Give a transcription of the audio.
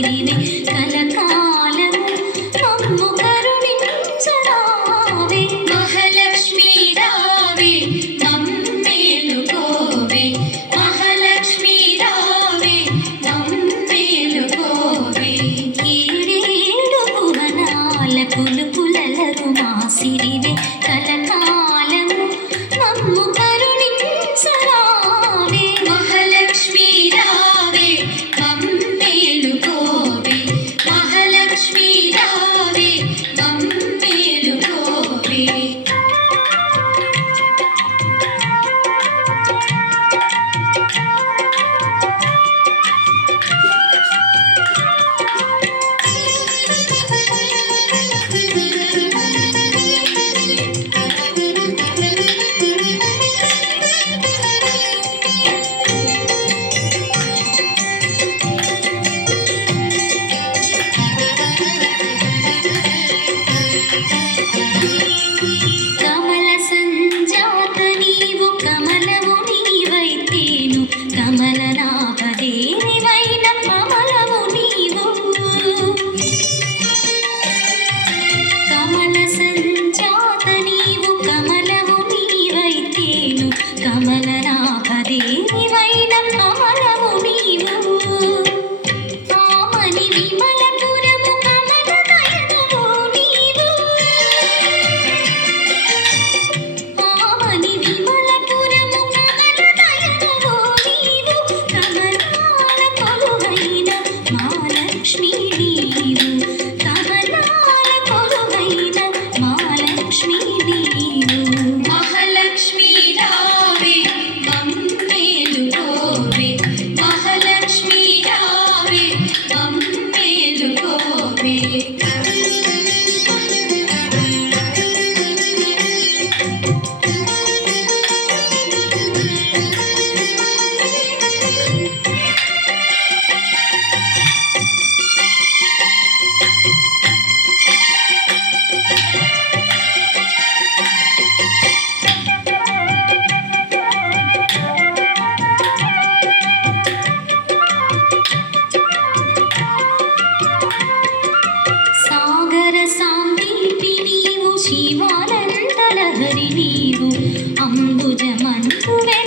సిరివే కలకాలము మమ్ము కరుణించరావే మహాలక్ష్మీ రావే మమ్మేలుకోవే మహాలక్ష్మీ రావే మమ్మేలుకోవే ఏడేడు భువనాల పులుపులలరు మా సిరివే కలకాలము మమ్ము కరుణించరావే మహాలక్ష్మీ రావే మమ్మేలుకోవే మహాలక్ష్మీ రావే మమ్మేలుకోవే కమల సంజాత నీవు కమలము నీవైతేను కమలనాభదేవివైన కమలము నీవు కమల సంజాత నీవు కమలము నీవైతేను కమలనాభదేవివైన కమలము నీవు ఆమని విమలపురము కమల నయనము నీవు ఆమని విమలపురము కమల నయనము నీవు కమలాల కొలువైన మహాలక్ష్మీ నీవు కమలాల కొలువైన మహాలక్ష్మీ నీవు మహాలక్ష్మీ రావే మమ్మేలుకోవే మహాలక్ష్మీ రావే మమ్మేలుకోవే సాగర సాందీపి నీవు శివానందలహరి నీవు అంబుజమంతువే